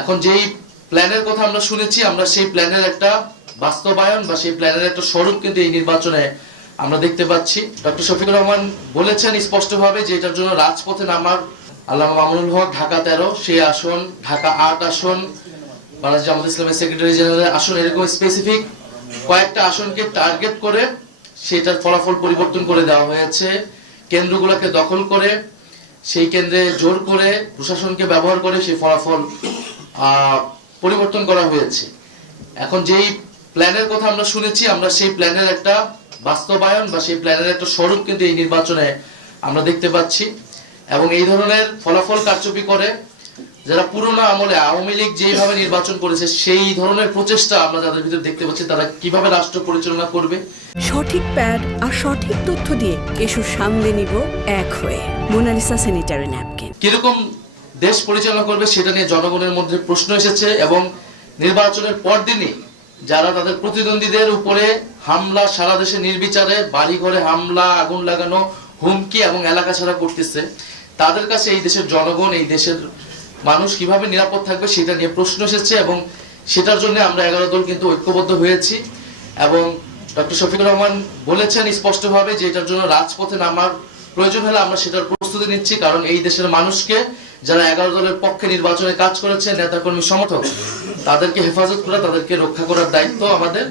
এখন যেই প্ল্যানের কথা আমরা শুনেছি, আমরা সেই প্ল্যানের একটা বাস্তবায়ন বা সেই প্ল্যানের একটা স্বরূপ কিন্তু এই নির্বাচনে আমরা দেখতে পাচ্ছি। ডক্টর শফিকুর রহমান বলেছেন স্পষ্টভাবে যে এটার জন্য রাজপথে নামার আল্লামা মামুনুল হক ঢাকা 13 সেই আসন, ঢাকা 8 আসন, বাংলাদেশ জামাত ইসলামের সেক্রেটারি জেনারেল আসন, এরকম স্পেসিফিক কয়েকটা আসনকে টার্গেট করে সেটার ফলাফল পরিবর্তন করে দেওয়া হয়েছে। কেন্দ্রগুলোকে দখল করে সেই কেন্দ্রে জোর করে প্রশাসনকে ব্যবহার করে সেই ফলাফল পরিবর্তন করা হয়েছে। এখন যেই প্ল্যানের কথা আমরা শুনেছি, আমরা সেই প্ল্যানের একটা বাস্তবায়ন বা সেই প্ল্যানের একটা স্বরূপ কিন্তু এই নির্বাচনে আমরা দেখতে পাচ্ছি। এবং এই ধরনের ফলাফল কারচুপি করে যারা পুরোনো আমলে আওয়ামী লীগ যেভাবে নির্বাচন করেছে সেই ধরনের প্রচেষ্টা আমরা যাদের ভিতরে দেখতে পাচ্ছি, তারা কিভাবে রাষ্ট্র পরিচালনা করবে। সঠিক প্যাড আর সঠিক তথ্য দিয়ে এসব সামলে নিব এক হয়ে। মোনালিসা স্যানিটারি ন্যাপকিন কিরকম দেশ পরিচালনা করবে সেটা নিয়ে জনগণের মধ্যে প্রশ্ন এসেছে। এবং নির্বাচনের পরদিনই যারা তাদের প্রতিদ্বন্দ্বীদের উপরে হামলা, সারা দেশে নির্বিচারে বাড়িঘরে হামলা, আগুন লাগানো, হুমকি এবং এলাকা ছাড়া করতেছে, তাদের কাছে এই দেশের জনগণ, এই দেশের মানুষ কিভাবে নিরাপদ থাকবে সেটা নিয়ে প্রশ্ন এসেছে। এবং সেটার জন্য আমরা 11 দল কিন্তু ঐক্যবদ্ধ হয়েছি। এবং ডক্টর শফিকুর রহমান বলেছেন স্পষ্টভাবে যে এটার জন্য রাজপথে নামার প্রয়োজন হলে আমরা সেটার প্রস্তুতি নিচ্ছি। কারণ এই দেশের মানুষকে যারা 11 দলের পক্ষে নির্বাচনে কাজ করেছে, নেতাকর্মী সমর্থক, তাদেরকে হেফাজত করা, তাদেরকে রক্ষা করার দায়িত্ব আমাদের।